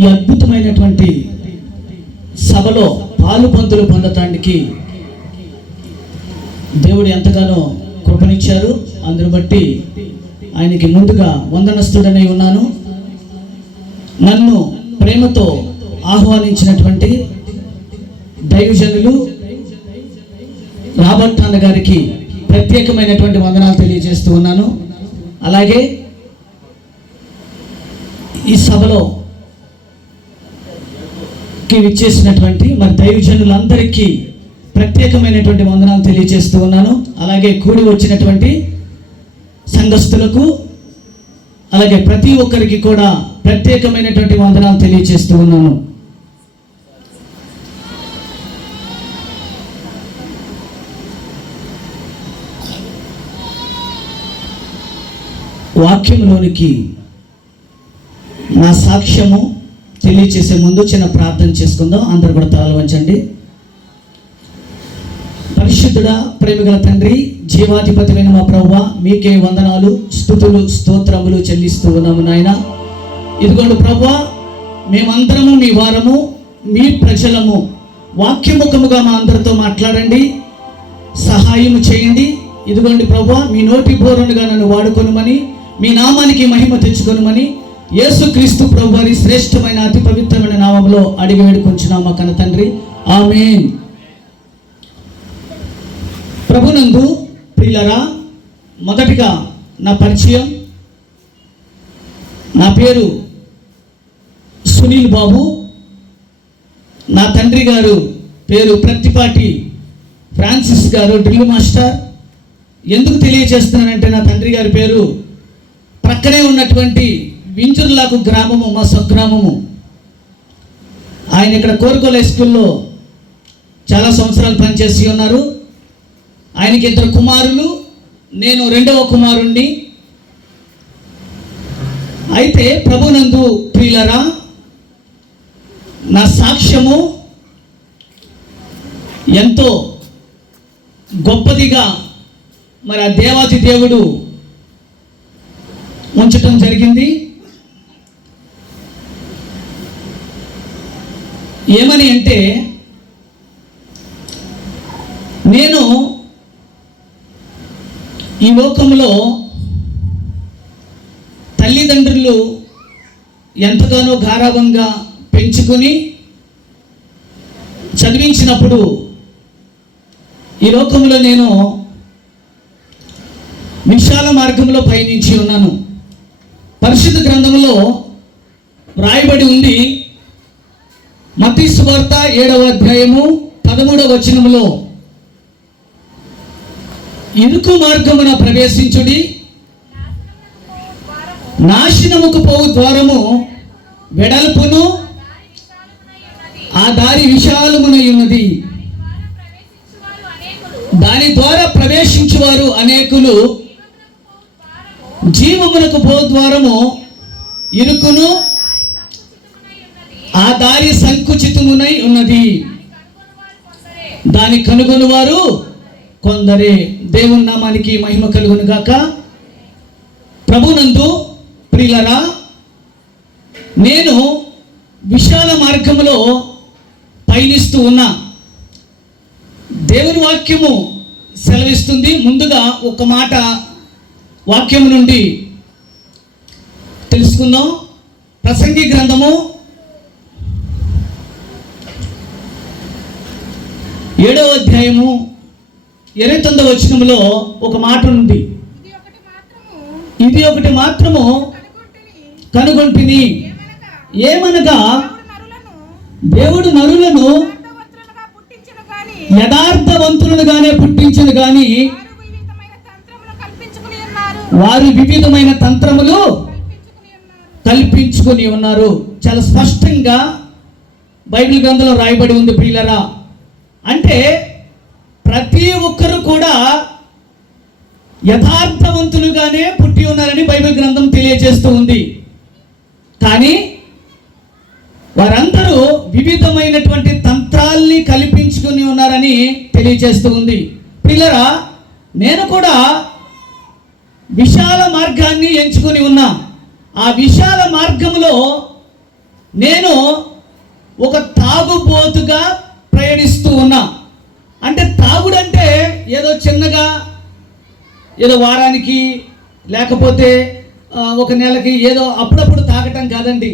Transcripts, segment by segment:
ఈ అద్భుతమైనటువంటి సభలో పాలుపంతులు పొందటానికి దేవుడు ఎంతగానో కృపనిచ్చారు. అందును బట్టి ఆయనకి ముందుగా వందనస్తుడనై ఉన్నాను. నన్ను ప్రేమతో ఆహ్వానించినటువంటి దైవజనులు రాబర్ట్ అన్న గారికి ప్రత్యేకమైనటువంటి వందనాలు తెలియజేస్తూ ఉన్నాను. అలాగే ఈ సభలో విచ్చేసినటువంటి మరి దైవజనులందరికీ ప్రత్యేకమైనటువంటి వందనాలు తెలియజేస్తూ ఉన్నాను. అలాగే కూడి వచ్చినటువంటి సంఘస్థులకు, అలాగే ప్రతి ఒక్కరికి కూడా ప్రత్యేకమైనటువంటి వందనాలు తెలియజేస్తూ ఉన్నాను. వాక్యంలోనికి నా సాక్ష్యము తెలియచేసే ముందు చిన్న ప్రార్థన చేసుకుందాం. అందరు కూడా తలలు వంచండి. పరిశుద్ధుడా, ప్రేమగల తండ్రి, జీవాధిపతిమైన మా ప్రభువా, మీకే వందనాలు, స్తుతులు, స్తోత్రములు చెల్లిస్తూ ఉన్నాము నాయన. ఇదిగోండి ప్రభువా, మేమందరము మీ వారము, మీ ప్రజలము. వాక్యముఖముగా మా అందరితో మాట్లాడండి, సహాయము చేయండి. ఇదిగోండి ప్రభువా, మీ నోటి బోరునుగా నన్ను వాడుకొనుమని, మీ నామానికి మహిమ తెచ్చుకొనుమని యేసుక్రీస్తు ప్రభు వారి శ్రేష్టమైన అతి పవిత్రమైన నామంలో అడిగి వేడుకొంచున్నాం మా కన్న తండ్రి, ఆమేన్. ప్రభునందు ప్రియులరా, మొదటిగా నా పరిచయం. నా పేరు సునీల్ బాబు. నా తండ్రి గారు పేరు ప్రత్తిపాటి ఫ్రాన్సిస్ గారు, డ్రిల్ మాస్టర్. ఎందుకు తెలియజేస్తున్నానంటే నా తండ్రి గారి పేరు ప్రక్కనే ఉన్నటువంటి వింజుర్లాగు గ్రామము మా స్వగ్రామము. ఆయన ఇక్కడ కోరుకోల స్కూల్లో చాలా సంవత్సరాలు పనిచేసి ఉన్నారు. ఆయనకి 2 కుమారులు, నేను 2వ కుమారుణ్ణి. అయితే ప్రభునందు ప్రియులరా, నా సాక్ష్యము ఎంతో గొప్పదిగా మరి ఆ దేవాది దేవుడు ఉంచటం జరిగింది. ఏమని అంటే, నేను ఈ లోకంలో తల్లిదండ్రులు ఎంతగానో గారాబంగా పెంచుకొని చదివించినప్పుడు ఈ లోకంలో నేను విశాల మార్గంలో పయనించి ఉన్నాను. పరిశుద్ధ గ్రంథంలో రాయబడి ఉంది, మత్తయి సువార్త 7వ అధ్యాయము 13వ వచనములో, ఇరుకు మార్గమున ప్రవేశించుడి, నాశనముకు పోవు ద్వారము వెడల్పును, ఆ దారి విశాలమునై ఉన్నది, దాని ద్వారా ప్రవేశించువారు అనేకులు, జీవమునకు పో ద్వారము ఇరుకును, ఆ దారి సంకుచితమునై ఉన్నది, దాని కనుగొని వారు కొందరే. దేవుని నామానికి మహిమ కలుగును గాక. ప్రభునందు ప్రియులరా, నేను విశాల మార్గములో పయనిస్తూ ఉన్నా. దేవుని వాక్యము సెలవిస్తుంది. ముందుగా ఒక మాట వాక్యము నుండి తెలుసుకుందాం. ప్రసంగి గ్రంథము 7వ అధ్యాయము 29వ వచనములో ఒక మాట ఉంది, ఇది ఒకటి మాత్రము కనుగొంటిని, ఏమనగా దేవుడు నరులను యథార్థవంతులుగానే పుట్టించను గాని వారు వివిధమైన తంత్రములు కల్పించుకొని ఉన్నారు. చాలా స్పష్టంగా బైబిల్ గ్రంథంలో రాయబడి ఉంది ప్రియులరా. అంటే ప్రతి ఒక్కరు కూడా యథార్థవంతులుగానే పుట్టి ఉన్నారని బైబిల్ గ్రంథం తెలియజేస్తూ ఉంది. కానీ వారందరూ వివిధమైనటువంటి తంత్రాల్ని కల్పించుకుని ఉన్నారని తెలియజేస్తూ ఉంది. ప్రియులరా, నేను కూడా విశాల మార్గాన్ని ఎంచుకొని ఉన్నా. ఆ విశాల మార్గంలో నేను ఒక తాగుబోతుగా ప్రయాణిస్తూ ఉన్నా. అంటే తాగుడంటే ఏదో చిన్నగా, ఏదో వారానికి లేకపోతే ఒక నెలకి ఏదో అప్పుడప్పుడు తాగటం కాదండి.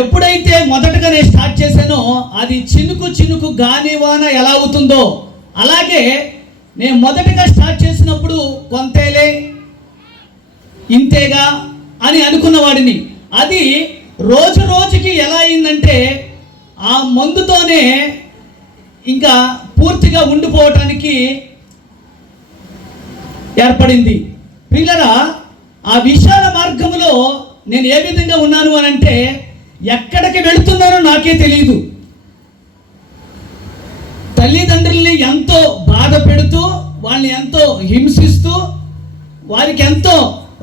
ఎప్పుడైతే మొదటగా నేను స్టార్ట్ చేశానో అది చినుకు చినుకు గానివాన ఎలా అవుతుందో అలాగే నేను మొదటగా స్టార్ట్ చేసినప్పుడు కొంతేలే ఇంతేగా అని అనుకున్న వాడిని. అది రోజు రోజుకి ఎలా అయిందంటే ఆ మందుతోనే ఇంకా పూర్తిగా ఉండిపోవటానికి ఏర్పడింది. పిల్లరా, ఆ విశాల మార్గంలో నేను ఏ విధంగా ఉన్నాను అని అంటే ఎక్కడికి వెళుతున్నానో నాకే తెలియదు. తల్లిదండ్రుల్ని ఎంతో బాధ పెడుతూ, వాళ్ళని ఎంతో హింసిస్తూ, వారికి ఎంతో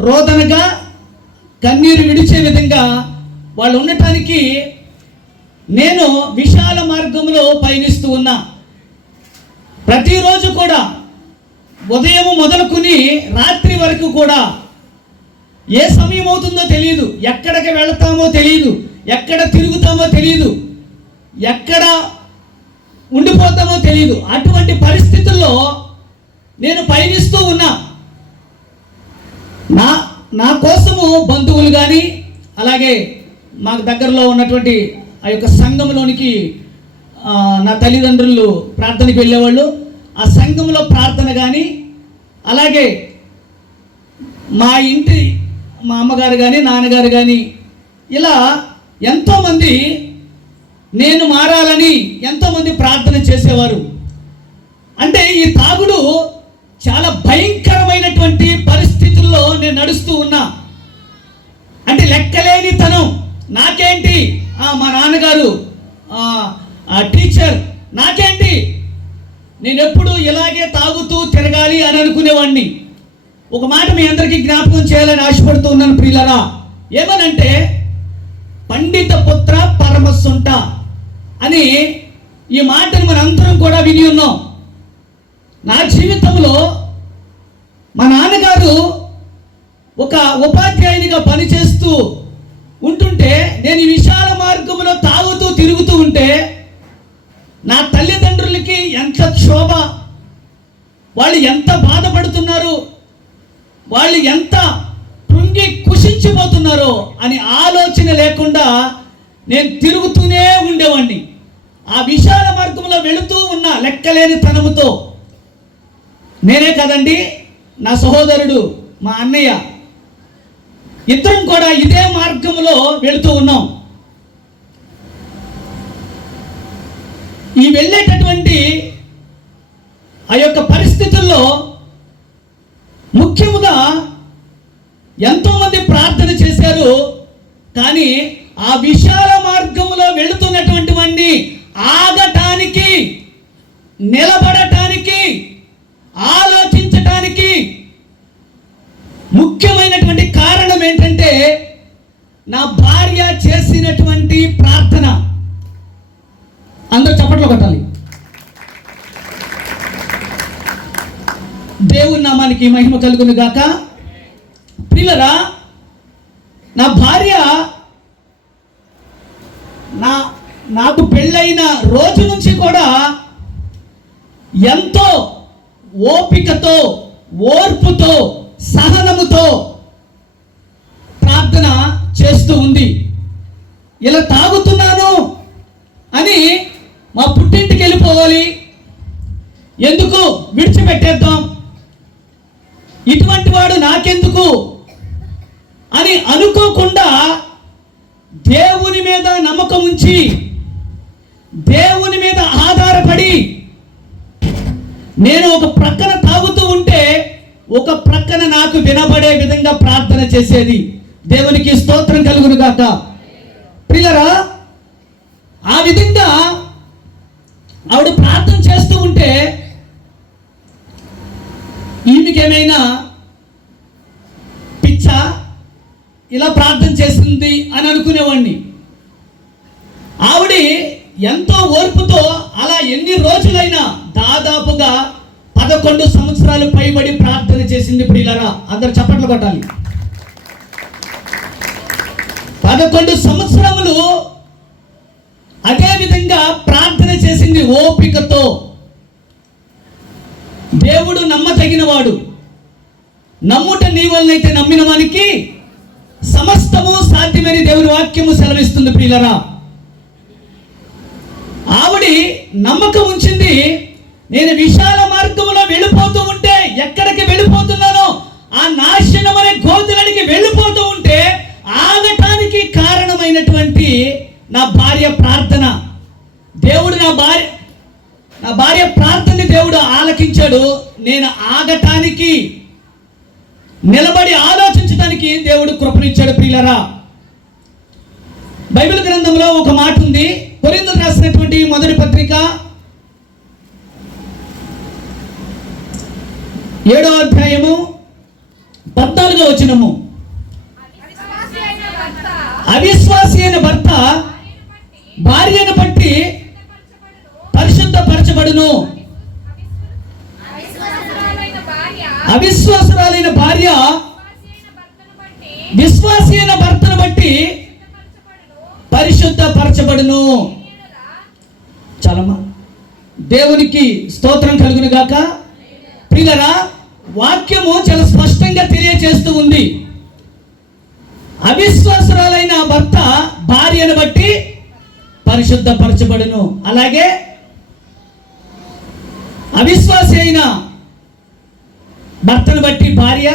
రోదనగా కన్నీరు విడిచే విధంగా వాళ్ళు ఉండటానికి నేను విశాల మార్గంలో పయనిస్తూ ఉన్నా. ప్రతిరోజు కూడా ఉదయం మొదలుకుని రాత్రి వరకు కూడా ఏ సమయం అవుతుందో తెలియదు, ఎక్కడికి వెళతామో తెలియదు, ఎక్కడ తిరుగుతామో తెలియదు, ఎక్కడ ఉండిపోతామో తెలియదు. అటువంటి పరిస్థితుల్లో నేను పయనిస్తూ ఉన్నా. నా కోసము బంధువులు కానీ అలాగే మాకు దగ్గరలో ఉన్నటువంటి ఆ యొక్క సంఘంలోనికి నా తల్లిదండ్రులు ప్రార్థనకి వెళ్ళేవాళ్ళు. ఆ సంఘంలో ప్రార్థన కానీ అలాగే మా అమ్మగారు కానీ నాన్నగారు కానీ ఇలా ఎంతోమంది నేను మారాలని ఎంతోమంది ప్రార్థన చేసేవారు. అంటే ఈ తాగుడు చాలా భయంకరమైనటువంటి పరిస్థితుల్లో నేను నడుస్తూ ఉన్నా. అంటే లెక్కలేని తనం. నాకేంటి మా నాన్నగారు టీచర్, నాకేంటి, నేను ఎప్పుడు ఇలాగే తాగుతూ తిరగాలి అని అనుకునేవాడిని. ఒక మాట మీ అందరికీ జ్ఞాపకం చేయాలని ఆశపడుతూ ఉన్నాను ప్రియులారా. ఏమనంటే పండిత పుత్ర పరమసుంట అని ఈ మాటను మన అందరం కూడా విని ఉన్నాం. నా జీవితంలో మా నాన్నగారు ఒక ఉపాధ్యాయునిగా పనిచేస్తూ ఉంటుంటే నేను ఈ విశాల మార్గంలో తాగుతూ తిరుగుతూ ఉంటే నా తల్లిదండ్రులకి ఎంత క్షోభ, వాళ్ళు ఎంత బాధపడుతున్నారు, వాళ్ళు ఎంత కృంగి కుషించిపోతున్నారో అని ఆలోచన లేకుండా నేను తిరుగుతూనే ఉండేవాడిని. ఆ విశాల మార్గంలో వెళుతూ ఉన్న లెక్కలేని తనముతో. నేనే కదండి, నా సహోదరుడు మా అన్నయ్య, ఇద్దరం కూడా ఇదే మార్గంలో వెళుతూ ఉన్నాం. ఈ వెళ్ళేటటువంటి ఆ యొక్క పరిస్థితుల్లో ముఖ్యముగా ఎంతోమంది ప్రార్థన చేశారు. కానీ ఆ విశాల మార్గంలో వెళుతున్నటువంటి వాడిని ఆగటానికి, నిలబడటానికి, ఆలోచించటానికి ముఖ్యమైనటువంటి కారణం ఏంటంటే నా భార్య చేసినటువంటి ప్రార్థన. అందరూ చప్పట్లు కొట్టాలి. దేవుని నామానికి మహిమ కలుగును గాక. ప్రియులారా, నా భార్య నాకు పెళ్ళైన రోజు నుంచి కూడా ఎంతో ఓపికతో, ఓర్పుతో, సహనముతో ప్రార్థన చేస్తూ ఉంది. ఇలా తాగుతున్నాను అని మా పుట్టింటికి వెళ్ళిపోవాలి, ఎందుకు విడిచిపెట్టేద్దాం, ఇటువంటి వాడు నాకెందుకు అని అనుకోకుండా దేవుని మీద నమ్మకం ఉంచి, దేవుని మీద ఆధారపడి, నేను ఒక ప్రక్కన తాగుతూ ఉంటే ఒక ప్రక్కన నాకు వినబడే విధంగా ప్రార్థన చేసేది. దేవునికి స్తోత్రం కలుగును గాక. ప్రియులారా, ఆ విధంగా ఆవిడ ప్రార్థన చేస్తూ ఉంటే ఈమెకేమైనా పిచ్చా ఇలా ప్రార్థన చేస్తుంది అని అనుకునేవాడిని. ఆవిడ ఎంతో ఓర్పుతో అలా ఎన్ని రోజులైనా దాదాపుగా 11 సంవత్సరాలు పైబడి ప్రార్థన చేసింది. ప్రియులారా, అందరు చప్పట్లు కొట్టాలి. 11 సంవత్సరములు అదే విధంగా ప్రార్థన చేసింది ఓపికతో. దేవుడు నమ్మదగినవాడు. నమ్ముట నీ వలనైతే నమ్మిన వానికి సమస్తము సాధ్యమని దేవుని వాక్యము సెలవిస్తుంది ప్రియులరా. ఆవిడ నమ్మకం ఉంచింది. నేను విశాల మార్గంలో వెళ్ళిపోతూ ఉంటే, ఎక్కడికి వెళ్ళిపోతున్నానో ఆ నాశనం అనే గోతులనికి వెళ్ళిపోతూ ఉంటే ఆగటానికి కారణమైనటువంటి నా భార్య ప్రార్థన. దేవుడు నా భార్య ప్రార్థనని దేవుడు ఆలకించాడు. నేను ఆగటానికి, నిలబడి ఆలోచించడానికి దేవుడు కృపనిచ్చాడు ప్రియులరా. బైబిల్ గ్రంథంలో ఒక మాట ఉంది. కొరింథీయులకు రాసినటువంటి మొదటి పత్రిక 7వ అధ్యాయము 14వ వచనము. అవిశ్వాసి అయిన భర్త భార్యను బట్టి పరిశుద్ధపరచబడును. అవిశ్వాసురాలైన భార్య విశ్వాసి అయిన భర్తను బట్టి పరిశుద్ధపరచబడును. చాలమ్మా. దేవునికి స్తోత్రం కలుగును గాక. ప్రియులరా, వాక్యము చాలా స్పష్టంగా తెలియజేస్తూ ఉంది. అవిశ్వాసురాలైన భర్త భార్యను బట్టి పరిశుద్ధపరచబడును. అలాగే అవిశ్వాసి అయిన భర్తను బట్టి భార్య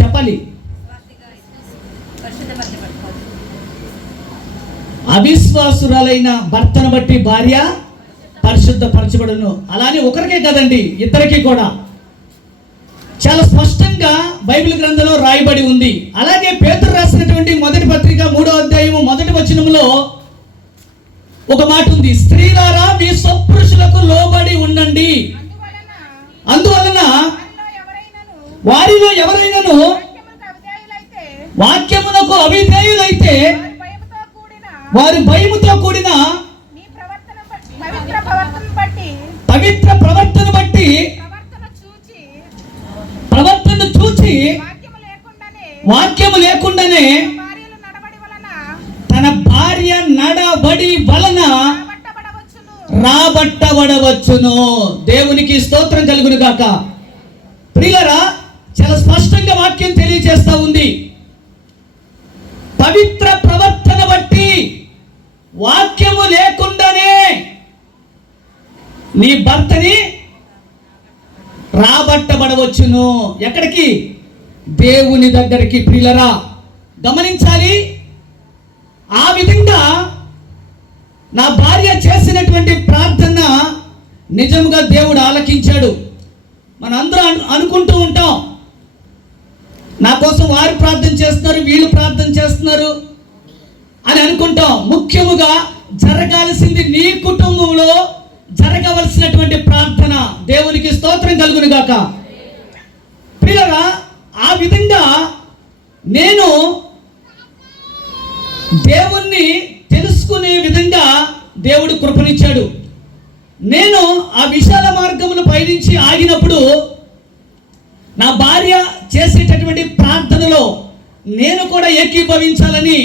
చెప్పాలి. అవిశ్వాసురాలైన భర్తను బట్టి భార్య పరిశుద్ధపరచబడును. అలానే ఒకరికే కదండి, ఇద్దరికి కూడా చాలా స్పష్టంగా బైబిల్ గ్రంథంలో రాయబడి ఉంది. అలాగే పేతురు రాసినటువంటి మొదటి పత్రిక 3వ అధ్యాయము 1వ వచనంలో ఒక మాట ఉంది. స్త్రీలారా మీ స్వపురుషులకు లోబడి ఉండండి. అందువలన వారిలో ఎవరైనాను వాక్యమునకు అవిధేయులైతే వారి భయముతో కూడిన పవిత్ర ప్రవర్తన బట్టి ప్రవర్తన చూచి వాక్యము లేకుండానే తన భార్య నడబడి వలన రాబట్టబడవచ్చును. దేవునికి స్తోత్రం కలుగును గాక. ప్రియులరా, చాలా స్పష్టంగా వాక్యం తెలియజేస్తా ఉంది. పవిత్ర ప్రవర్తన బట్టి, వాక్యము లేకుండానే నీ భర్తని రాబట్టబడవచ్చును. ఎక్కడికి? దేవుని దగ్గరికి. ప్రియులరా, గమనించాలి. ఆ విధంగా నా భార్య చేసినటువంటి ప్రార్థన నిజంగా దేవుడు ఆలకించాడు. మనందరం అనుకుంటూ ఉంటాం, నా కోసం వారు ప్రార్థన చేస్తున్నారు, వీళ్ళు ప్రార్థన చేస్తున్నారు అని అనుకుంటాం. ముఖ్యముగా జరగాల్సింది నీ కుటుంబంలో జరగవలసినటువంటి ప్రార్థన. దేవునికి స్తోత్రం కలుగును గాక. ప్రియులరా, ఆ విధంగా నేను దేవుణ్ణి తెలుసుకునే విధంగా దేవుడు కృపనిచ్చాడు. నేను ఆ విశాల మార్గములు పయనించి ఆగినప్పుడు నా భార్య చేసేటటువంటి ప్రార్థనలో నేను కూడా ఏకీభవించాలని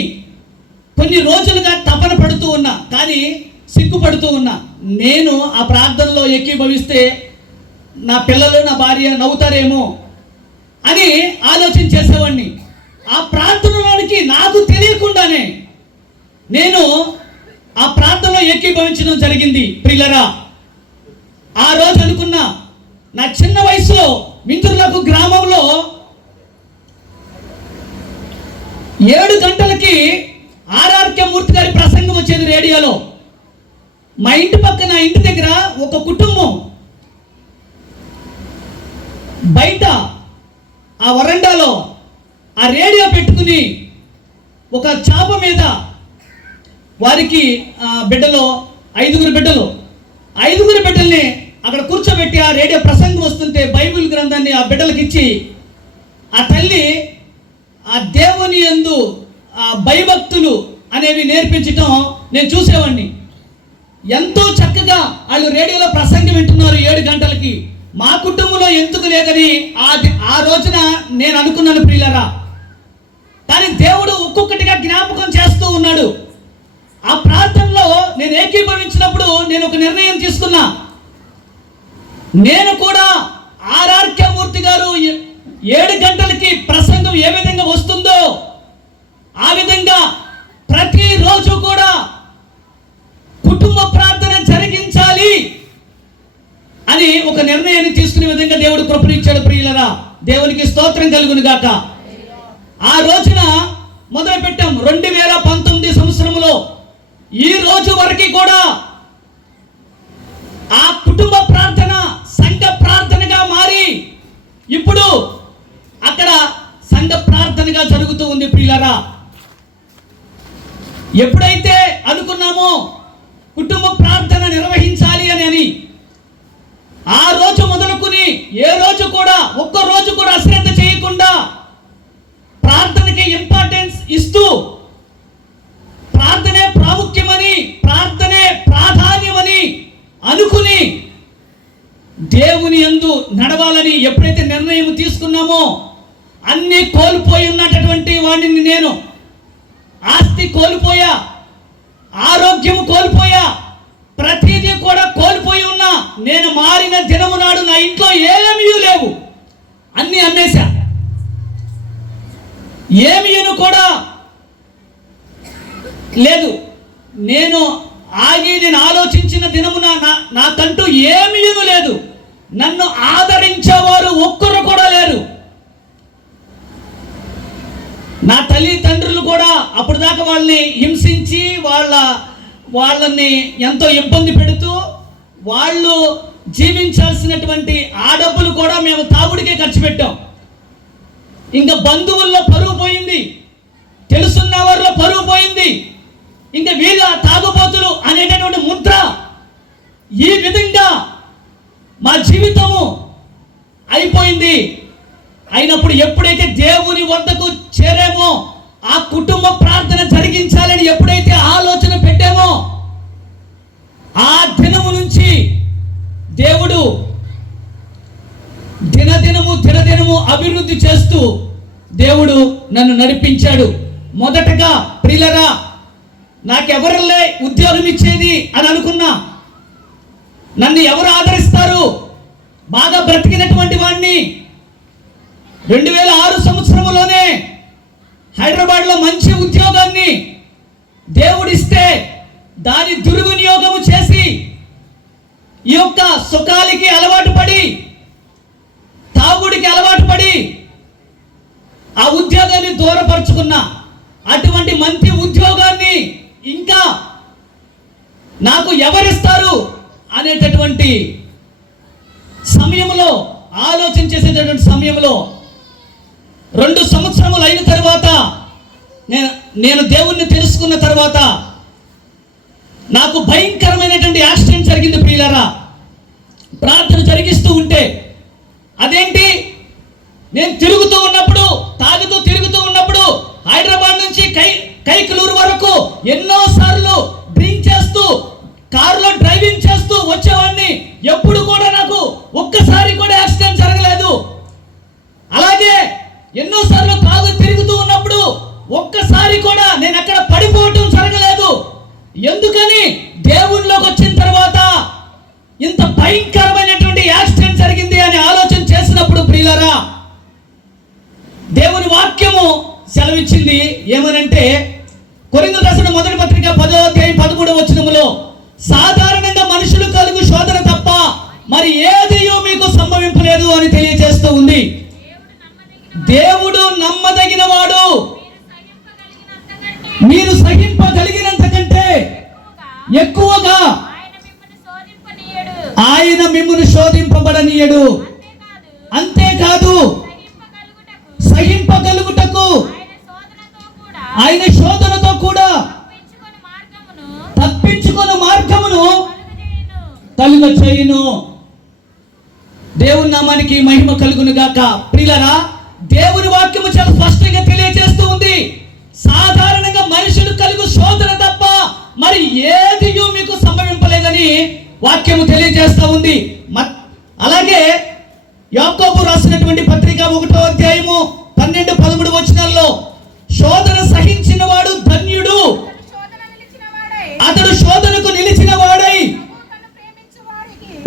కొన్ని రోజులుగా తపన పడుతూ ఉన్నా, కానీ సిగ్గుపడుతూ ఉన్నా. నేను ఆ ప్రార్థనలో ఏకీభవిస్తే నా పిల్లలు, నా భార్య నవ్వుతారేమో అని ఆలోచన చేసేవాడిని. ఆ ప్రార్థనలోనికి నాకు తెలియకుండానే నేను ఆ ప్రార్థనలో ఏకీభవించడం జరిగింది. ప్రియులరా, ఆ రోజు అనుకున్నా, నా చిన్న వయసులో మింతుర్లకు గ్రామంలో 7 గంటలకి ఆర్ఆర్కే మూర్తి గారి ప్రసంగం వచ్చేది రేడియోలో. మా ఇంటి పక్కన, ఇంటి దగ్గర ఒక కుటుంబం బయట ఆ వరండాలో ఆ రేడియో పెట్టుకుని ఒక చాప మీద వారికి బిడ్డలు 5 బిడ్డలు, 5 బిడ్డల్ని అక్కడ కూర్చోబెట్టి ఆ రేడియో ప్రసంగం వస్తుంటే బైబిల్ గ్రంథాన్ని ఆ బిడ్డలకి ఇచ్చి, ఆ తల్లి ఆ దేవుని యందు భయభక్తులు అనేవి నేర్పించటం నేను చూసేవాడిని. ఎంతో చక్కగా వాళ్ళు రేడియోలో ప్రసంగం వింటున్నారు 7 గంటలకి. మా కుటుంబంలో ఎందుకు లేదని ఆ రోజున నేను అనుకున్నాను. ప్రియులరా, కానీ దేవుడు ఒక్కొక్కటిగా జ్ఞాపకం చేస్తూ ఉన్నాడు. ఆ ప్రార్థనలో నేను ఏకీభవించినప్పుడు నేను ఒక నిర్ణయం తీసుకున్నా. నేను కూడా ఆర్ఆర్కే మూర్తి గారు 7 గంటలకి ప్రసంగం ఏ విధంగా వస్తుందో ఆ విధంగా ప్రతిరోజు కూడా కుటుంబ ప్రార్థన జరిగించాలి అని ఒక నిర్ణయాన్ని తీసుకునే విధంగా దేవుడు కృపనిచ్చాడు. ప్రియులరా, దేవునికి స్తోత్రం కలుగును గాక. ఆ రోజున మొదలు పెట్టాం. 2019 సంవత్సరంలో ఈ రోజు వరకు కూడా ఆ కుటుంబ ప్రార్థన సంఘ ప్రార్థనగా మారి ఇప్పుడు అక్కడ సంఘ ప్రార్థనగా జరుగుతూ ఉంది. ప్రియులరా, ఎప్పుడైతే అనుకున్నామో కుటుంబ ప్రార్థన నిర్వహించాలి అని ఆ రోజు మొదలుకుని ఏ రోజు కూడా ఒక్క రోజు కూడా అశ్రద్ధ చేయకుండా ప్రార్థనకి ఇంపార్టెన్స్ ఇస్తూ ప్రార్థనే ప్రాముఖ్యమని, ప్రార్థనే ప్రాధాన్యమని అనుకుని దేవుని యందు నడవాలని ఎప్పుడైతే నిర్ణయం తీసుకున్నామో అన్ని కోల్పోయి ఉన్నటువంటి వాడిని నేను. ఆస్తి కోల్పోయా, ఆరోగ్యం కోల్పోయా, ప్రతిదీ కూడా కోల్పోయి ఉన్నా. నేను మారిన దినము నాడు నా ఇంట్లో ఏమీ లేవు, అన్ని అమ్మేశా. ఏమీను కూడా లేదు. నేను ఆలోచించిన దినమున నాకంటూ ఏమీను లేదు. నన్ను ఆదరించేవారు ఒక్కరు కూడా లేరు. నా తల్లిదండ్రులు కూడా అప్పుడు దాకా వాళ్ళని హింసించి వాళ్ళని ఎంతో ఇబ్బంది పెడుతూ వాళ్ళు జీవించాల్సినటువంటి ఆ డబ్బులు కూడా మేము తాగుడికే ఖర్చు పెట్టాం. ఇంకా బంధువుల్లో పరువు పోయింది, తెలుసున్న వారిలో పరువు పోయింది. ఇంకా వీళ్ళ తాగుబోతులు అనేటటువంటి ముద్ర. ఈ విధంగా మా జీవితము అయిపోయింది. అయినప్పుడు ఎప్పుడైతే దేవుని వద్దకు చేరామో, ఆ కుటుంబ ప్రార్థన జరిగించాలని ఎప్పుడైతే ఆలోచన పెట్టామో, ఆ దినము నుంచి దేవుడు దినదినము అభివృద్ధి చేస్తూ దేవుడు నన్ను నడిపించాడు. మొదటగా ప్రియులరా, నాకెవరులే ఉద్యోగం ఇచ్చేది అని అనుకున్నా. నన్ను ఎవరు ఆదరిస్తారు? బాగా బ్రతికినటువంటి వాడిని 2006 సంవత్సరంలోనే హైదరాబాద్లో మంచి ఉద్యోగాన్ని దేవుడిస్తే దాని దుర్వినియోగము చేసి ఈ యొక్క సుఖాలకి అలవాటు పడి, తాగుడికి అలవాటు పడి ఆ ఉద్యోగాన్ని దూరపరుచుకున్నా. అటువంటి మంచి ఉద్యోగాన్ని ఇంకా నాకు ఎవరిస్తారు అనేటటువంటి సమయంలో, ఆలోచన చేసేటటువంటి సమయంలో 2 సంవత్సరములు అయిన తర్వాత నేను దేవుణ్ణి తెలుసుకున్న తర్వాత నాకు భయంకరమైనటువంటి యాక్సిడెంట్ జరిగింది. ప్రియులారా, ప్రార్థన జరిగిస్తూ ఉంటే అదేంటి, నేను తిరుగుతూ ఉన్నప్పుడు, తాగుతూ తిరుగుతూ ఉన్నప్పుడు హైదరాబాద్ నుంచి కైకలూరు వరకు ఎన్నోసార్లు డ్రింక్ చేస్తూ కారులో డ్రైవింగ్ చేస్తూ వచ్చేవాడిని. ఎప్పుడు కూడా నాకు ఒక్కసారి కూడా యాక్సిడెంట్ జరగలేదు. అలాగే ఎన్నోసార్లు తాగు తిరుగుతూ ఉన్నప్పుడు ఒక్కసారి కూడా నేను అక్కడ పడిపోవటం జరగలేదు. ఎందుకని? దేవునిలోకి వచ్చిన తర్వాత ఇంత భయంకరమైనటువంటి యాక్సిడెంట్ జరిగింది అని ఆలోచన చేసినప్పుడు ప్రియులారా, దేవుని వాక్యము సెలవిచ్చింది. ఏమనంటే కొరింథీయులకు రాసిన మొదటి పత్రిక 10వ అధ్యాయం 13వ వచనములో, సాధారణంగా మనుషులు కలుగు శోధన తప్ప మరి ఏదియో మీకు సంభవింపలేదు అని తెలియజేస్తూ ఉంది. దేవుడు నమ్మదగిన వాడు. మీరు సహింపగలిగినంత కంటే ఎక్కువగా ఆయన మిమ్మల్ని శోధింపబడనీయడు. అంతేకాదు సహింపగలుగుటకు ఆయన శోధనతో కూడా తప్పించుకొని మార్గమును కలుగ చేయును. దేవుని నామానికి మహిమ కలుగును గాక. ప్రియులారా, దేవుని వాక్యము చాలా స్పష్టంగా తెలియజేస్తూ ఉంది. సాధారణంగా మనుషులు కలుగు శోధన తప్ప మరి ఏదియో మీకు సంభవింపలేదని వాక్యము తెలియజేస్తూ ఉంది. అలాగే యాకోబు రాసినటువంటి పత్రిక 1వ అధ్యాయము 12-13 వచనాల్లో శోధన సహించిన వాడు ధన్యుడు, అతడు శోధనకు నిలిచిన వాడై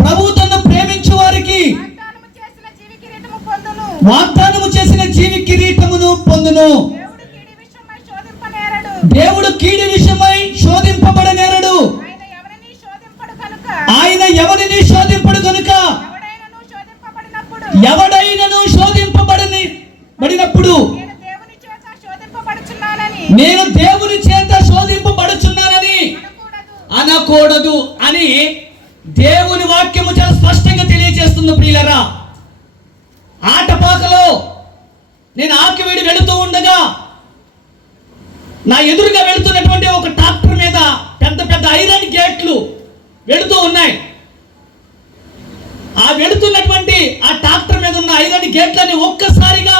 ప్రభు తన్ను ప్రేమించు వారికి వాగ్దానము చేసిన జీవి కిరీటమును పొందును. దేవుడు కీడి విషయమై శోధింపబడనేరడు, ఆయన ఎవరిని శోధింపడు కనుక. ఎవడైనను శోధింపబడినప్పుడు నేను దేవుని చేత శోధింపబడుచున్నానని అనకూడదు అని దేవుని వాక్యము చాలా స్పష్టంగా తెలియజేస్తుంది. ప్రియులరా, ఆటపాకలో నేను ఆకివీడి వెళుతూ ఉండగా నా ఎదురుగా వెళుతున్నటువంటి ఒక ట్రాక్టర్ మీద పెద్ద పెద్ద ఐరన్ గేట్లు వెళుతూ ఉన్నాయి. ఆ వెళుతున్నటువంటి ఆ ట్రాక్టర్ మీద ఉన్న ఐరన్ గేట్లని ఒక్కసారిగా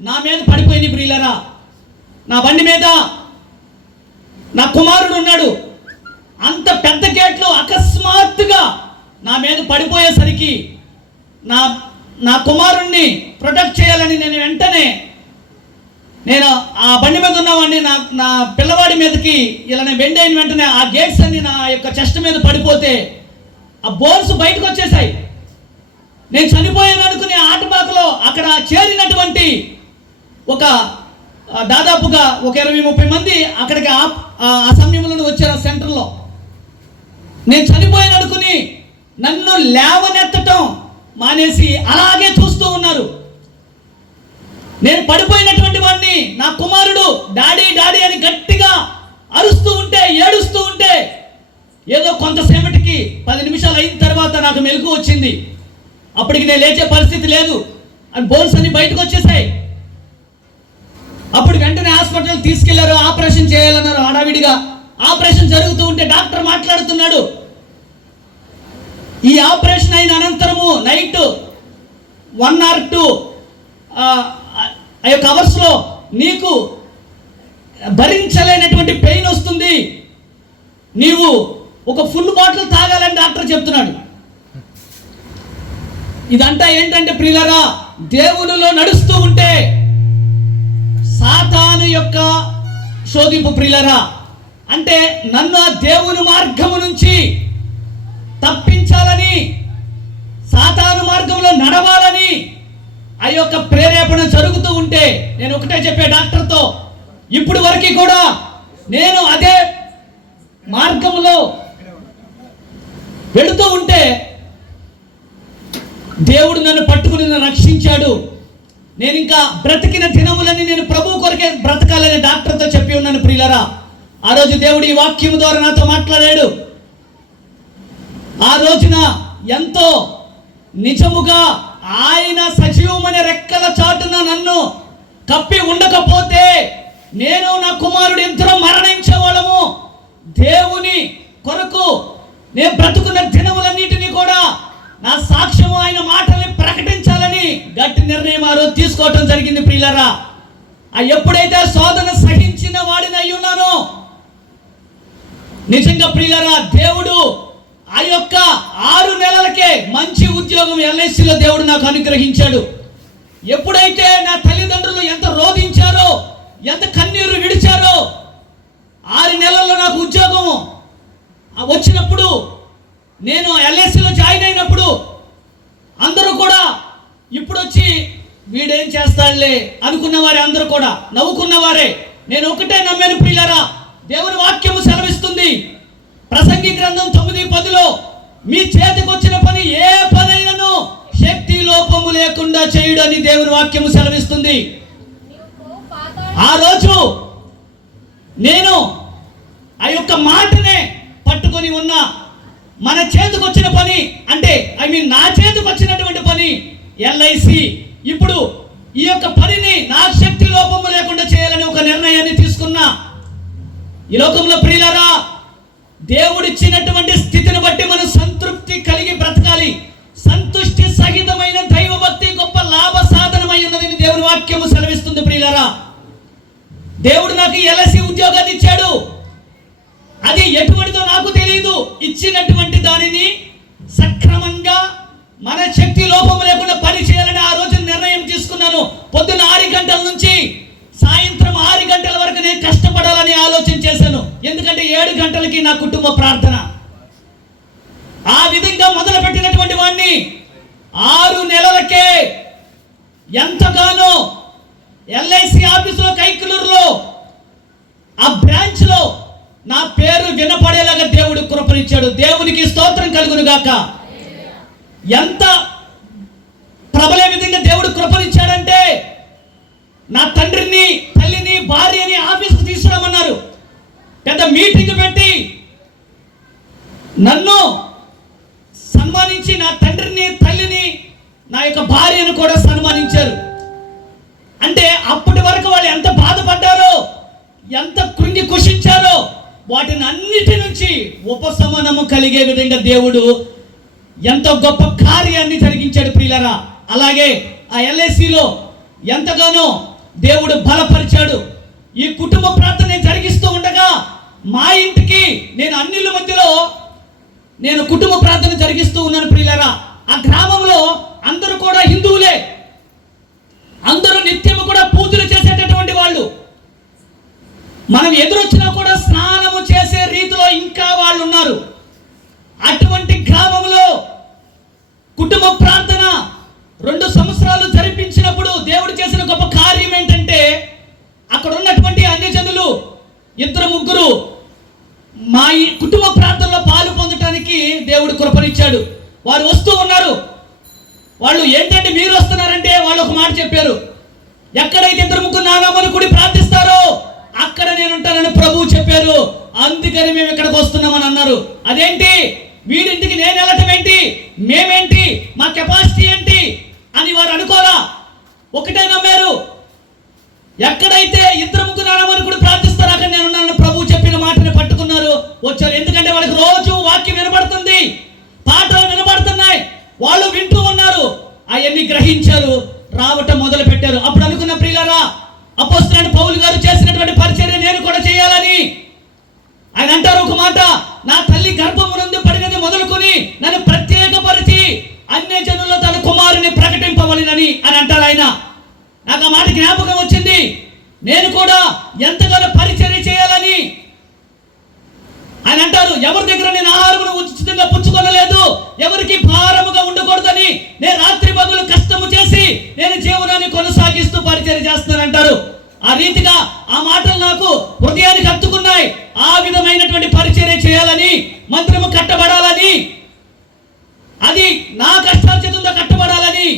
నా మీద పడిపోయింది. ప్రియులరా, నా బండి మీద నా కుమారుడు ఉన్నాడు. అంత పెద్ద గేట్లు అకస్మాత్తుగా నా మీద పడిపోయేసరికి నా కుమారుణ్ణి ప్రొటెక్ట్ చేయాలని నేను వెంటనే ఆ బండి మీద ఉన్నవాడిని నా పిల్లవాడి మీదకి ఇలా నేను బెండ్ అయిన వెంటనే ఆ గేట్స్ అన్ని నా యొక్క చెస్ట్ మీద పడిపోతే ఆ బోన్స్ బయటకు వచ్చేసాయి. నేను చనిపోయాను అనుకునే ఆటపాకలో అక్కడ చేరినటువంటి దాదాపుగా ఒక 20-30 మంది అక్కడికి ఆ సమయంలో వచ్చారు. ఆ సెంటర్లో నేను చనిపోయాను అనుకుని నన్ను లేవనెత్తటం మానేసి అలాగే చూస్తూ ఉన్నారు. నేను పడిపోయినటువంటి వాడిని నా కుమారుడు డాడీ డాడీ అని గట్టిగా అరుస్తూ ఉంటే, ఏడుస్తూ ఉంటే ఏదో కొంతసేపటికి 10 నిమిషాలు అయిన తర్వాత నాకు మెలకు వచ్చింది. అప్పటికి నేను లేచే పరిస్థితి లేదు. అని బోన్స్ అన్ని బయటకు వచ్చేసాయి. అప్పుడు వెంటనే హాస్పిటల్ తీసుకెళ్లారు, ఆపరేషన్ చేయాలన్నారు. హడావిడిగా ఆపరేషన్ జరుగుతూ ఉంటే డాక్టర్ మాట్లాడుతున్నాడు, ఈ ఆపరేషన్ అయిన అనంతరము నైట్ 1 or 2 అవర్స్లో నీకు భరించలేనటువంటి పెయిన్ వస్తుంది, నీవు ఒక ఫుల్ బాటిల్ తాగాలని డాక్టర్ చెప్తున్నాడు. ఇదంతా ఏంటంటే ప్రియులారా, దేవునిలో నడుస్తూ ఉంటే సాతాను యొక్క శోధింపు. ప్రియులారా, అంటే నన్ను ఆ దేవుని మార్గము నుంచి తప్పించాలని, సాతాను మార్గంలో నడవాలని ఆ యొక్క ప్రేరేపణ జరుగుతూ ఉంటే నేను ఒకటే చెప్పే డాక్టర్తో, ఇప్పుడు వరకు కూడా నేను అదే మార్గంలో వెళుతూ ఉంటే దేవుడు నన్ను పట్టుకుని నన్ను రక్షించాడు. నేను ఇంకా బ్రతికిన దినములని నేను ప్రభు కొరకే బ్రతకాలని డాక్టర్తో చెప్పి ఉన్నాను. ప్రియులరా, ఆ రోజు దేవుడు ఈ వాక్యం ద్వారా నాతో మాట్లాడాడు. ఆ రోజున ఎంతో నిజముగా ఆయన సజీవమైన రెక్కల చాటున నన్ను కప్పి ఉండకపోతే నేను నా కుమారుడు ఇద్దరం మరణించేవాళ్ళము. దేవుని కొరకు నేను బ్రతుకున్న దినములన్నిటినీ కూడా నా సాక్ష్యము ఆయన మాటల్ని ప్రకటించాలని గట్టి నిర్ణయం ఆ రోజు తీసుకోవటం జరిగింది. ప్రియులరా, ఎప్పుడైతే శోధన సహించిన వాడిని అయి ఉన్నానో, నిజంగా ప్రియులరా, దేవుడు ఆ యొక్క 6 నెలలకే మంచి ఉద్యోగం ఎల్ఐసిలో దేవుడు నాకు అనుగ్రహించాడు. ఎప్పుడైతే నా తల్లిదండ్రులు ఎంత రోధించారో, ఎంత కన్నీరు విడిచారో, 6 నెలల్లో నాకు ఉద్యోగం వచ్చినప్పుడు, నేను ఎల్ఐసిలో జాయిన్ అయినప్పుడు అందరూ కూడా ఇప్పుడు వచ్చి వీడేం చేస్తాడులే అనుకున్న వారే, అందరూ కూడా నవ్వుకున్నవారే. నేను ఒకటే నమ్మాను ప్రియులారా, దేవుని వాక్యము సెలవిస్తుంది ప్రసంగి గ్రంథం 9:10లో, మీ చేతికి వచ్చిన పని ఏ పనైనను శక్తి లోపము లేకుండా చేయుడు అని దేవుని వాక్యము సెలవిస్తుంది. ఆ రోజు నేను ఆ యొక్క మాటనే పట్టుకొని ఉన్నా. మన చేతికి వచ్చిన పని అంటే నా చేతికి వచ్చినటువంటి పని ఎల్ఐసి. ఇప్పుడు ఈ యొక్క పనిని నా శక్తి లోపము లేకుండా చేయాలని ఒక నిర్ణయాన్ని తీసుకున్నా. ఈ లోకంలో ప్రియులారా, దేవుడిచ్చినటువంటి స్థితిని బట్టి మనం సంతృప్తి కలిగి బ్రతకాలి. సంతుష్టి సహితమైన దైవభక్తి గొప్ప లాభ సాధనమై ఉన్నదని దేవుని వాక్యము సెలవిస్తుంది. ప్రియులారా, దేవుడు నాకు ఎల్ఐసి ఉద్యోగాన్ని ఇచ్చాడు. అది ఎటువంటిదో నాకు తెలియదు. ఇచ్చినటువంటి దానిని సక్రమంగా మన శక్తి లోపం లేకుండా పని చేయాలని ఆ రోజు నిర్ణయం తీసుకున్నాను. పొద్దున్న 6 గంటల నుంచి సాయంత్రం 6 గంటల వరకు నేను కష్టపడాలని ఆలోచన చేశాను. ఎందుకంటే 7 గంటలకి నా కుటుంబ ప్రార్థన. ఆ విధంగా మొదలుపెట్టినటువంటి వాడిని 6 నెలలకే ఎంతగానో LIC ఆఫీసులో కైకలూరులో ఆ బ్రాంచ్ లో నా పేరు వినపడేలాగా దేవుడు కృపనిచ్చాడు. దేవునికి స్తోత్రం కలుగును గాక. ఎంత ప్రబలే విధంగా దేవుడు కృపనిచ్చాడంటే, నా తండ్రిని, తల్లిని, భార్యని ఆఫీసుకు తీసుకురామన్నారు. పెద్ద మీటింగ్ పెట్టి నన్ను సన్మానించి నా తండ్రిని, తల్లిని, నా యొక్క భార్యను కూడా సన్మానించారు. అంటే అప్పటి వరకు వాళ్ళు ఎంత బాధపడ్డారో, ఎంత కృంగి కుషించారో, వాటిని అన్నిటి నుంచి ఉపశమనము కలిగే విధంగా దేవుడు ఎంతో గొప్ప కార్యాన్ని జరిగించాడు ప్రియులారా. అలాగే ఆ LICలో ఎంతగానో దేవుడు బలపరిచాడు. ఈ కుటుంబ ప్రార్థన జరిగిస్తూ ఉండగా మా ఇంటికి నేను అన్నిల మధ్యలో నేను కుటుంబ ప్రార్థన జరిగిస్తూ ఉన్నాను ప్రియులారా. ఆ గ్రామంలో అందరూ కూడా హిందువులే, అందరూ నిత్యము కూడా పూజలు చేసేటటువంటి వాళ్ళు. మనం ఎదురొచ్చినా కూడా స్నానము చేసే రీతిలో ఇంకా వాళ్ళు ఉన్నారు. అటువంటి గ్రామంలో కుటుంబ ప్రార్థన 2 సంవత్సరాలు జరిపించినప్పుడు దేవుడు చేసిన గొప్ప కార్యం ఏంటంటే, అక్కడ ఉన్నటువంటి అన్యజనులు 2-3 మా ఈ కుటుంబ ప్రార్థనలో పాలు పొందటానికి దేవుడు కృపనిచ్చాడు. వారు వస్తూ ఉన్నారు. వాళ్ళు ఏంటంటే మీరు వస్తున్నారంటే వాళ్ళు ఒక మాట చెప్పారు, ఎక్కడైతే 2-3 నా నామమున కూడి ప్రార్థిస్తారో అక్కడ నేను ఉంటానని ప్రభువు చెప్పారు. అందుకని మేము ఇక్కడికి వస్తున్నామని అన్నారు. అదేంటి, వీడింటికి నేను వెళ్ళటం ఏంటి, మేమేంటి, మా కెపాసిటీ ఏంటి అని వారు అనుకోరా. ఒకటే నమ్మారు, ఎక్కడైతే 2-3 నా నామమున కూడి ప్రార్థిస్తారో అక్కడ నేను ఉన్నానని ప్రభువు చెప్పిన మాటని పట్టుకున్నారు, వచ్చారు. ఎందుకంటే వాళ్ళకి రోజు వాక్యం వినబడుతుంది, పాటలు వినబడుతున్నాయి, వాళ్ళు వింటూ ఉన్నారు. అవన్నీ గ్రహించారు, రావటం మొదలు పెట్టారు. అప్పుడు అనుకున్న ప్రియులారా, అపోస్తలుడైన పౌలు గారు చేసినటువంటి పరిచర్య నేను కూడా చేయాలని ఆయన అంటారు ఒక మాట, నా తల్లి గర్భమునందు పడినది మొదలుకొని నన్ను ప్రత్యేకపరిచి అన్యజనుల్లో తన కుమారుని ప్రకటింపవలెనని అని అంటారు ఆయన. నాకు ఆ మాట జ్ఞాపకం వచ్చింది. నేను కూడా ఎంతగానో పరిచర్య చేయాలని ఆయన అంటారు. ఎవరి దగ్గర నేను ఆహారమును ఉచితంగా పుచ్చుకొనలేదు, ఎవరికి భారముగా ఉండకూడదని నేను రాత్రి పగలు కష్టము చేసి నేను జీవనాన్ని కొనసాగిస్తూ పరిచర్య చేస్తానంటారు. ఆ రీతిగా ఆ మాటలు నాకు హృదయానికి హత్తుకున్నాయి. ఆ విధమైనటువంటి పరిచర్య చేయాలని, మందిరము కట్టబడాలని, అది నా కష్టార్జితంతో కట్టబడాలని,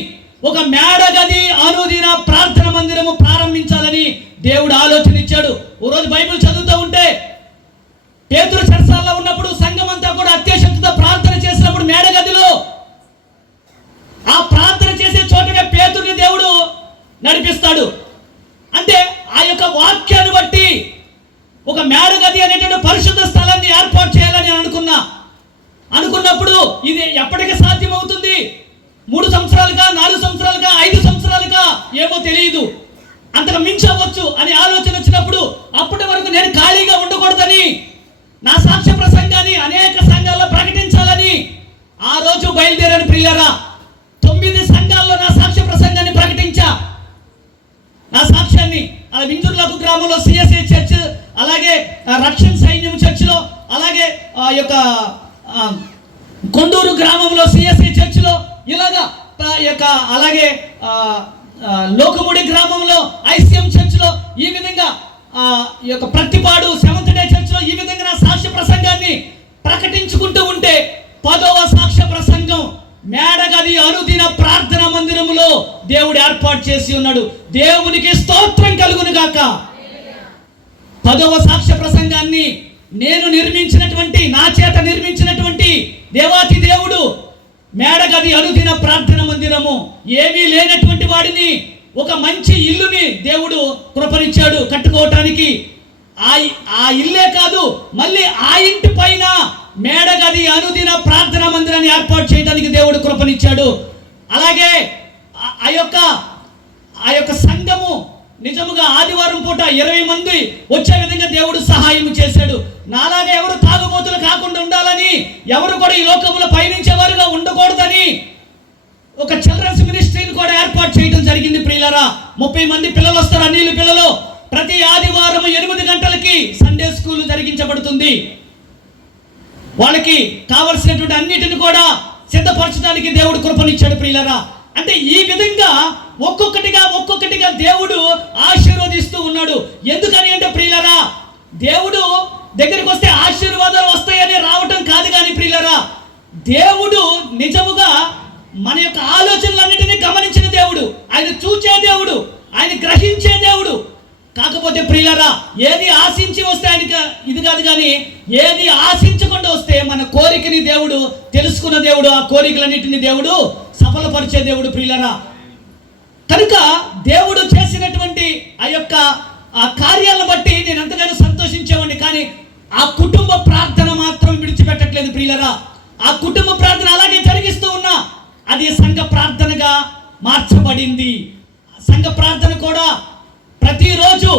ఒక మేడగది అనుదిన ప్రార్థన మందిరము ప్రారంభించాలని దేవుడు ఆలోచన ఇచ్చాడు. ఓ రోజు బైబిల్ చదువుతూ ఉంటే, పేతురు చెరసాలలో ఉన్నప్పుడు సంఘం అంతా కూడా అత్యశక్తితో ప్రార్థన చేసినప్పుడు మేడగదిలో ఆ ప్రార్థన చేసే చోటగా పేతురుని దేవుడు నడిపిస్తాడు. అంటే ఆ యొక్క వాక్యాన్ని బట్టి ఒక మేడగది అనేటువంటి పరిశుద్ధ స్థలాన్ని ఏర్పాటు చేయాలని అనుకున్నప్పుడు ఇది ఎప్పటికీ సాధ్యమవుతుంది? 3 సంవత్సరాలుగా, 4 సంవత్సరాలుగా, 5 సంవత్సరాలుగా ఏమో తెలియదు, అంతకు మించవచ్చు అని ఆలోచన వచ్చినప్పుడు అప్పటి వరకు నేను ఖాళీగా ఉండకూడదని, నా సాక్ష్య ప్రసంగాన్ని అనేక సంఘాల్లో ప్రకటించాలని ఆ రోజు బయలుదేరాను ప్రియులారా. 9 సంఘాల్లో నా సాక్ష్య ప్రసంగాన్ని ప్రకటించా. నా సాక్ష్యాన్ని వింజూర్లకు గ్రామంలో CSA చర్చ్, అలాగే రక్షణ సైన్యం చర్చిలో, అలాగే యొక్క కొండూరు గ్రామంలో CSA చర్చిలో, ఇలాగా అలాగే లోకముడి గ్రామంలో ICM చర్చిలో, ఈ విధంగా ఈ యొక్క ప్రతిపాడు సెవెంత్ డే చర్చిలో ఈ విధంగా నా సాక్ష్య ప్రసంగాన్ని ప్రకటించుకుంటూ ఉంటే 10వ సాక్ష్య ప్రసంగం మేడగది అనుదిన ప్రార్థన మందిరములో దేవుడు ఏర్పాటు చేసి ఉన్నాడు. దేవునికి స్తోత్రం కలుగును గాక. 10వ సాక్ష్య ప్రసంగాన్ని నేను నిర్మించినటువంటి, నా చేత నిర్మించినటువంటి దేవాతి దేవుడు మేడగది అనుదిన ప్రార్థన మందిరము, ఏమీ లేనటువంటి వాడిని ఒక మంచి ఇల్లుని దేవుడు కృపనిచ్చాడు కట్టుకోవటానికి. ఆ ఇల్లే కాదు, మళ్ళీ ఆ ఇంటి పైన మేడగది అనుదిన ప్రార్థన మందిరాన్ని ఏర్పాటు చేయడానికి దేవుడు కృపనిచ్చాడు. అలాగే ఆ యొక్క సంఘము నిజముగా ఆదివారం పూట 20 మంది వచ్చే విధంగా దేవుడు సహాయం చేశాడు. నాలాగా ఎవరు తాగుబోతులు కాకుండా ఉండాలని, ఎవరు కూడా ఈ లోకంలో పయనించేవారుగా ఉండకూడదని ఒక చిల్డ్రన్స్ మినిస్ట్రీని కూడా ఏర్పాటు చేయడం జరిగింది ప్రియులారా. 30 మంది పిల్లలు వస్తారు, అన్నిలు పిల్లలు. ప్రతి ఆదివారం 8 గంటలకి సండే స్కూల్ జరిగించబడుతుంది. వాళ్ళకి కావలసినటువంటి అన్నిటిని కూడా సిద్ధపరచడానికి దేవుడు కృపనిచ్చాడు ప్రియులారా. అంటే ఈ విధంగా ఒక్కొక్కటిగా దేవుడు ఆశీర్వదిస్తూ ఉన్నాడు. ఎందుకని అంటే ప్రియులారా, దేవుడు దగ్గరికి వస్తే ఆశీర్వాదాలు వస్తాయని రావటం కాదు కానీ ప్రియులారా, దేవుడు నిజముగా మన యొక్క ఆలోచనలన్నిటినీ గమనించిన దేవుడు, ఆయన చూచే దేవుడు, ఆయన గ్రహించే దేవుడు. కాకపోతే ప్రియులారా, ఏది ఆశించి వస్తే ఆయనకి ఇది కాదు కానీ ఏది ఆశించకుండా వస్తే మన కోరికని దేవుడు తెలుసుకున్న దేవుడు, ఆ కోరికలన్నిటిని దేవుడు సఫలపరిచే దేవుడు ప్రియులారా. కనుక దేవుడు చేసినటువంటి ఆ కార్యాలను బట్టి నేను ఎంతగానో సంతోషించేవాడిని. కానీ ఆ కుటుంబ ప్రార్థన మాత్రం విడిచిపెట్టట్లేదు ప్రియులారా. ఆ కుటుంబ ప్రార్థన అలాగే జరిగిస్తూ ఉన్నా అది సంఘ ప్రార్థనగా మార్చబడింది. సంఘ ప్రార్థన కూడా ప్రతిరోజు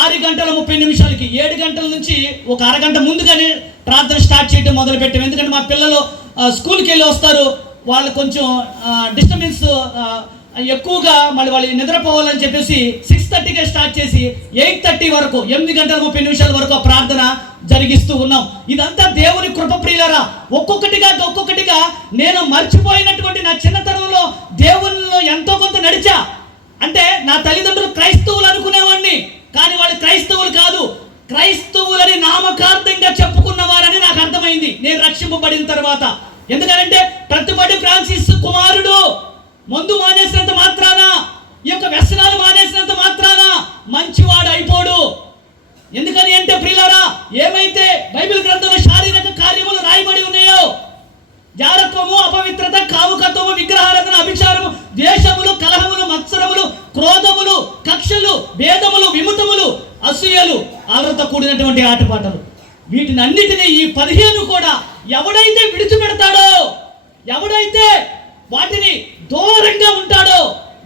6:30 7 గంటల నుంచి ఒక అరగంట ముందుగానే ప్రార్థన స్టార్ట్ చేయడం మొదలు పెట్టాం. ఎందుకంటే మా పిల్లలు స్కూల్కి వెళ్ళి వస్తారు, వాళ్ళు కొంచెం డిస్టర్బెన్స్ ఎక్కువగా, మళ్ళీ వాళ్ళు నిద్రపోవాలని చెప్పేసి 6:30కే స్టార్ట్ చేసి 8:30 వరకు 8:30 వరకు ఆ ప్రార్థన జరిగిస్తూ ఉన్నాం. ఇదంతా దేవుని కృప ప్రియులారా. ఒక్కొక్కటిగా నేను మర్చిపోయినటువంటి నా చిన్నతనంలో దేవునిలో ఎంతో కొంత నడిచా. అంటే నా తల్లిదండ్రులు క్రైస్తవులు అనుకునేవాడిని, కానీ వాళ్ళు క్రైస్తవులు కాదు, క్రైస్తవులని నామకార్థంగా చెప్పుకున్నవారని నాకు అర్థమైంది నేను రక్షింపబడిన తర్వాత. ఎందుకంటే ప్రతిపడి ఫ్రాన్సిస్ కుమారుడు మందు మానేసినంత మాత్రాన, ఈ యొక్క వ్యసనాలు మానేసినంత మాత్రాన మంచివాడు అయిపోడు. ఎందుకని అంటే ప్రియులారా, ఏమైతే బైబిల్ గ్రంథంలో శారీరక కార్యములు రాయబడి ఉన్నాయో, జారత్వము, అపవిత్రత, కాముకత్వము, విగ్రహారాధన, అభిచారము, ద్వేషములు, కలహములు, మత్సరములు, క్రోధములు, కక్షలు, భేదములు, విముతములు, అసూయలు, అలరతో కూడినటువంటి ఆటపాటలు, వీటిని అన్నిటినీ ఈ 15 కూడా ఎవడైతే విడిచిపెడతాడో, ఎవడైతే వాటిని దూరంగా ఉంటాడో,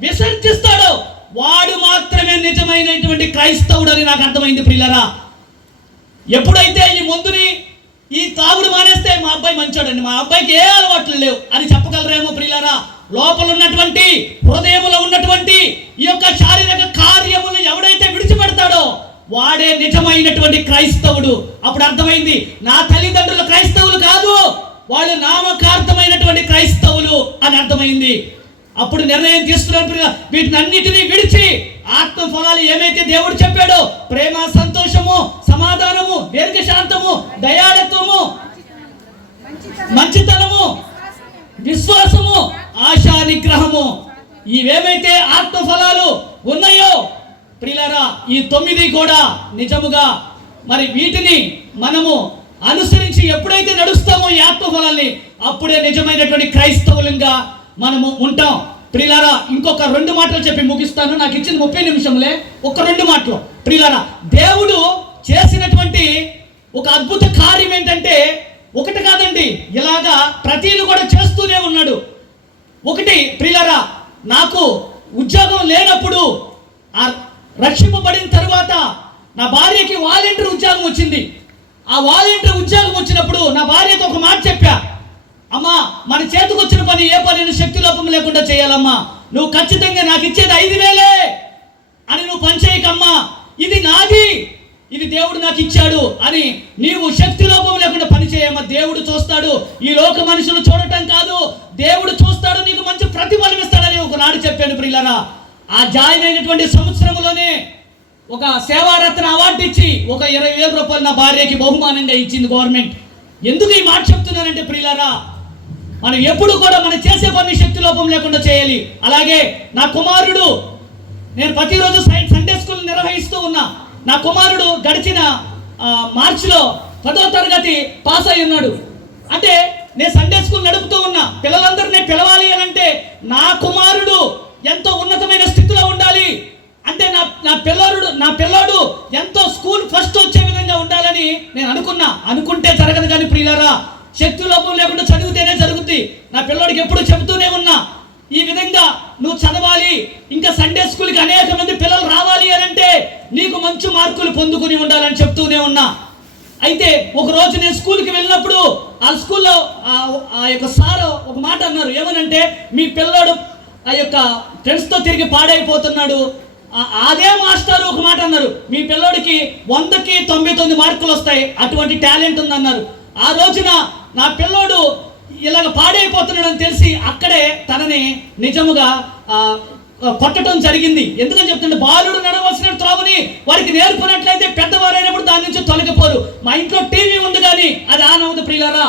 విసర్జిస్తాడో, వాడు మాత్రమే నిజమైనటువంటి క్రైస్తవుడు అని నాకు అర్థమైంది ప్రియులారా. ఎప్పుడైతే ఈ మందుని, ఈ తాగుడు మానేస్తే మా అబ్బాయి మంచోడండి, మా అబ్బాయికి ఏ అలవాట్లు లేవు అని చెప్పగలరేమో ప్రియులారా. లోపల ఉన్నటువంటి, హృదయంలో ఉన్నటువంటి ఈ యొక్క శారీరక కార్యములు ఎవడైతే విడిచిపెడతాడో వాడే నిజమైనటువంటి క్రైస్తవుడు. అప్పుడు అర్థమైంది, నా తల్లిదండ్రులు క్రైస్తవులు కాదు, వాళ్ళు నామకార్థమైనటువంటి క్రైస్తవులు అని అర్థమైంది. అప్పుడు నిర్ణయం తీసుకున్నారు, వీటిని అన్నిటినీ విడిచి ఆత్మ ఫలాలు ఏమైతే దేవుడు చెప్పాడో, ప్రేమ, సంతోషము, సమాధానము, దీర్ఘశాంతము, దయాళత్వము, మంచితనము, విశ్వాసము, ఆశా నిగ్రహము, ఇవేమైతే ఆత్మ ఫలాలు ఉన్నాయో ప్రియులారా, ఈ 9 కూడా నిజముగా మరి వీటిని మనము అనుసరించి ఎప్పుడైతే నడుస్తామో ఈ ఆత్మ ఫలాల్ని, అప్పుడే నిజమైనటువంటి క్రైస్తవులంగా మనము ఉంటాం ప్రియులారా. ఇంకొక 2 మాటలు చెప్పి ముగిస్తాను, నాకు ఇచ్చిన 30 నిమిషంలే. ఒక 2 మాటలు ప్రియులారా, దేవుడు చేసినటువంటి ఒక అద్భుత కార్యం ఏంటంటే, ఒకటి కాదండి, ఇలాగా ప్రతిదీ కూడా చేస్తూనే ఉన్నాడు. ఒకటి ప్రియులారా, నాకు ఉద్యోగం లేనప్పుడు, ఆ రక్షింపబడిన తర్వాత నా భార్యకి వాలంటీర్ ఉద్యోగం వచ్చింది. ఆ వాలంటీర్ ఉద్యోగం వచ్చినప్పుడు నా భార్యతో ఒక మాట చెప్పా, అమ్మా, మన చేతికి వచ్చిన పని ఏ పని శక్తి లోపం లేకుండా చేయాలమ్మా, నువ్వు ఖచ్చితంగా నాకు ఇచ్చేది 5,000 అని నువ్వు పని చేయకమ్మా, ఇది నాది, ఇది దేవుడు నాకు ఇచ్చాడు అని నీవు శక్తి లోపం లేకుండా పని చేయమ్మా, దేవుడు చూస్తాడు, ఈ లోక మనుషులు చూడటం కాదు, దేవుడు చూస్తాడు, నీకు మంచి ప్రతిఫలం ఇస్తాడని ఒకనాడు చెప్పాను ప్రియులారా. ఆ జాయిన్ అయినటువంటి సంవత్సరంలోనే ఒక సేవారత్న అవార్డు ఇచ్చి ఒక 20,000 రూపాయలు నా భార్యకి బహుమానంగా ఇచ్చింది గవర్నమెంట్. ఎందుకు ఈ మాట చెప్తున్నానంటే ప్రియులారా, మనం ఎప్పుడు కూడా మనం చేసే పని శక్తి లోపం లేకుండా చేయాలి. అలాగే నా కుమారుడు, నేను ప్రతిరోజు సండే స్కూల్ నిర్వహిస్తూ ఉన్నా. నా కుమారుడు గడిచిన మార్చిలో 10వ తరగతి పాస్ అయి ఉన్నాడు. అంటే నేను సండే స్కూల్ నడుపుతూ ఉన్నా. పిల్లలందరినీ పిలవాలి అని అంటే నా కుమారుడు ఎంతో ఉన్నతమైన స్థితిలో ఉండాలి, అంటే నా పిల్లాడు ఎంతో స్కూల్ ఫస్ట్ వచ్చే విధంగా ఉండాలని నేను అనుకుంటే జరగదు కానీ ప్రియులారా, శక్తి లోపం లేకుండా చదివితేనే జరుగుద్ది. నా పిల్లోడికి ఎప్పుడు చెబుతూనే ఉన్నా, ఈ విధంగా నువ్వు చదవాలి, ఇంకా సండే స్కూల్కి అనేక మంది పిల్లలు రావాలి అని అంటే నీకు మంచి మార్కులు పొందుకుని ఉండాలని చెప్తూనే ఉన్నా. అయితే ఒక రోజు నేను స్కూల్కి వెళ్ళినప్పుడు ఆ స్కూల్లో ఆ యొక్క సార్ ఒక మాట అన్నారు, ఏమనంటే, మీ పిల్లోడు ఆ యొక్క ఫ్రెండ్స్తో తిరిగి పాడైపోతున్నాడు, అదే మాస్టర్ ఒక మాట అన్నారు, మీ పిల్లోడికి 100కి 99 మార్కులు వస్తాయి, అటువంటి టాలెంట్ ఉందన్నారు. ఆ రోజున నా పిల్లోడు ఇలాగ పాడైపోతున్నాడని తెలిసి అక్కడే తనని నిజముగా కొట్టడం జరిగింది. ఎందుకని చెప్తుంటే, బాలుడు నడవలసిన త్రోవని వారికి నేర్పునట్లయితే పెద్దవారైనప్పుడు దాని నుంచి తొలగిపోరు. మా ఇంట్లో టీవీ ఉంది కానీ అది ఆన్ అవుతుంది ప్రియులారా.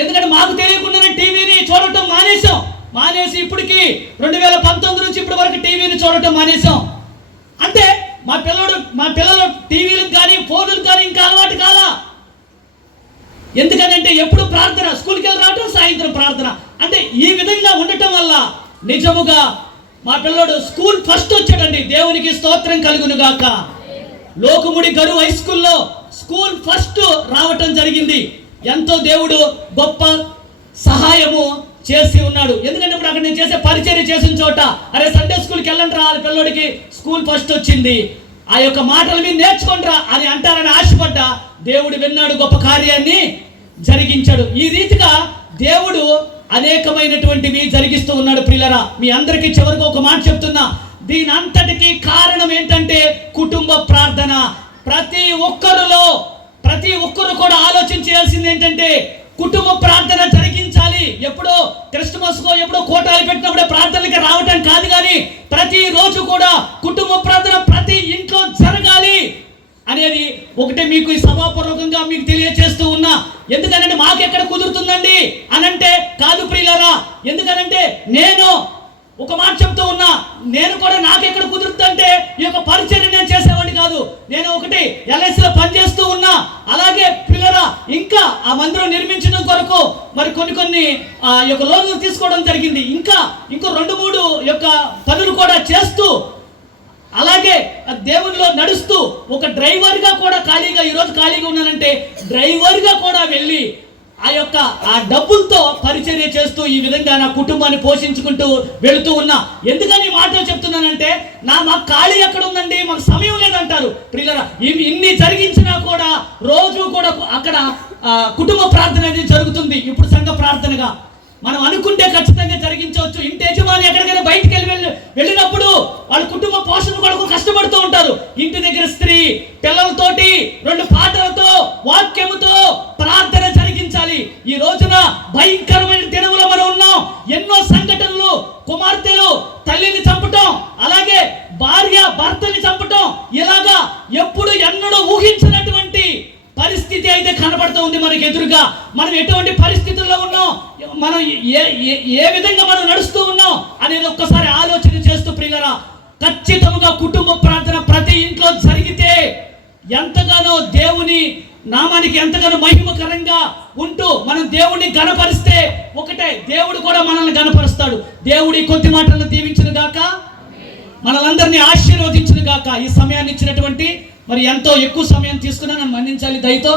ఎందుకంటే మాకు తెలియకుండానే టీవీని చూడటం మానేసి ఇప్పటికి 2019 నుంచి ఇప్పటి వరకు టీవీని చూడటం మానేసాం. అంటే మా పిల్లలు టీవీలకు కానీ ఫోన్లకు కానీ ఇంకా అలవాటు కాలా. ఎందుకంటే ఎప్పుడు ప్రార్థన, స్కూల్కి వెళ్ళి రావటం, సాయంత్రం ప్రార్థన. అంటే ఈ విధంగా ఉండటం వల్ల నిజముగా మా పిల్లోడు స్కూల్ ఫస్ట్ వచ్చాడండి. దేవునికి స్తోత్రం కలుగును గాక. లోకముడి గరు హై స్కూల్లో స్కూల్ ఫస్ట్ రావటం జరిగింది. ఎంతో దేవుడు గొప్ప సహాయము చేసి ఉన్నాడు. ఎందుకంటే ఇప్పుడు అక్కడ నేను చేసే పరిచర్య చేసిన చోట, అరే సండే స్కూల్కి వెళ్ళండి రా, పిల్లోడికి స్కూల్ ఫస్ట్ వచ్చింది, ఆ యొక్క మాటలు మీరు నేర్చుకుంటారా అని అంటారని ఆశపడ్డా. దేవుడు విన్నాడు, గొప్ప కార్యాన్ని జరిగించాడు. ఈ రీతిగా దేవుడు అనేకమైనటువంటివి జరిగిస్తూ ఉన్నాడు ప్రియులరా. మీ అందరికీ చివరికి ఒక మాట చెప్తున్నా, దీని అంతటికి కారణం ఏంటంటే కుటుంబ ప్రార్థన. ప్రతి ఒక్కరు కూడా ఆలోచించాల్సింది ఏంటంటే కుటుంబ ప్రార్థన జరిగించాలి. ఎప్పుడో క్రిస్మస్కో ఎప్పుడో కోటాలు పెట్టినప్పుడే ప్రార్థనకి రావటం కాదు, కానీ ప్రతిరోజు కూడా కుటుంబ ప్రార్థన ప్రతి ఇంట్లో జరగాలి అనేది ఒకటే మీకు ఈ సభాపూర్వకంగా మీకు తెలియజేస్తూ ఉన్నా. ఎందుకనంటే మాకెక్కడ కుదురుతుందండి అనంటే కాదు ప్రియులారా. ఎందుకనంటే నేను ఒక మాట చెప్తూ ఉన్నా, నేను కూడా నాకెక్కడ కుదురుతుందంటే ఈ యొక్క పరిచయం నేను చేసేవాడిని కాదు. నేను ఒకటి ఎల్ఐసిలో పనిచేస్తూ ఉన్నా. అలాగే ప్రియులారా, ఇంకా ఆ మందిరం నిర్మించడం కొరకు మరి కొన్ని యొక్క లోన్లు తీసుకోవడం జరిగింది. ఇంకో 2-3 యొక్క పనులు కూడా చేస్తూ, అలాగే దేవునిలో నడుస్తూ ఒక డ్రైవర్గా కూడా ఈరోజు ఖాళీగా ఉన్నానంటే డ్రైవర్గా కూడా వెళ్ళి ఆ డబ్బులతో పరిచర్య చేస్తూ ఈ విధంగా నా కుటుంబాన్ని పోషించుకుంటూ వెళుతూ ఉన్నా. ఎందుకని ఈ మాటలు చెప్తున్నానంటే, మాకు ఖాళీ ఎక్కడ ఉందండి, మాకు సమయం లేదంటారు ప్రియులారా. ఇన్ని జరిగించినా కూడా రోజు కూడా అక్కడ కుటుంబ ప్రార్థన అనేది జరుగుతుంది. ఇప్పుడు సంఘ ప్రార్థనగా మనం అనుకుంటే ఖచ్చితంగా జరిగించవచ్చు. ఇంటి యజమాని ఎక్కడికైనా బయటికి వెళ్ళినప్పుడు వాళ్ళ కుటుంబ పోషణ కొరకు కష్టపడుతూ ఉంటారు. ఇంటి దగ్గర స్త్రీ పిల్లలతోటి 2 పాటలతో వాక్యముతో ప్రార్థన జరిగించాలి. ఈ రోజున భయంకరమైన దినములో మనం ఉన్నాం. ఎన్నో సంఘటనలు, కుమార్తెలు తల్లిని చంపటం, అలాగే భార్య భర్తని చంపటం, ఇలాగా ఎన్నడూ ఊహించినటువంటి పరిస్థితి అయితే కనబడుతూ ఉంది మనకి ఎదురుగా. మనం ఎటువంటి పరిస్థితుల్లో ఉన్నాం, మనం ఏ విధంగా మనం నడుస్తూ ఉన్నాం అనేది ఒక్కసారి ఆలోచన చేస్తూ ప్రియులారా, ఖచ్చితంగా కుటుంబ ప్రార్థన ప్రతి ఇంట్లో జరిగితే ఎంతగానో దేవుని నామానికి ఎంతగానో మహిమకరంగా ఉంటూ మనం దేవుడిని గణపరిస్తే ఒకటే దేవుడు కూడా మనల్ని గణపరుస్తాడు. దేవుడి కొద్ది మాటలను దీవించును గాక, మనలందరినీ ఆశీర్వదించును గాక. ఈ సమయాన్ని ఇచ్చినటువంటి మరి ఎంతో ఎక్కువ సమయం తీసుకున్నా నన్ను మన్నించాలి దయతో.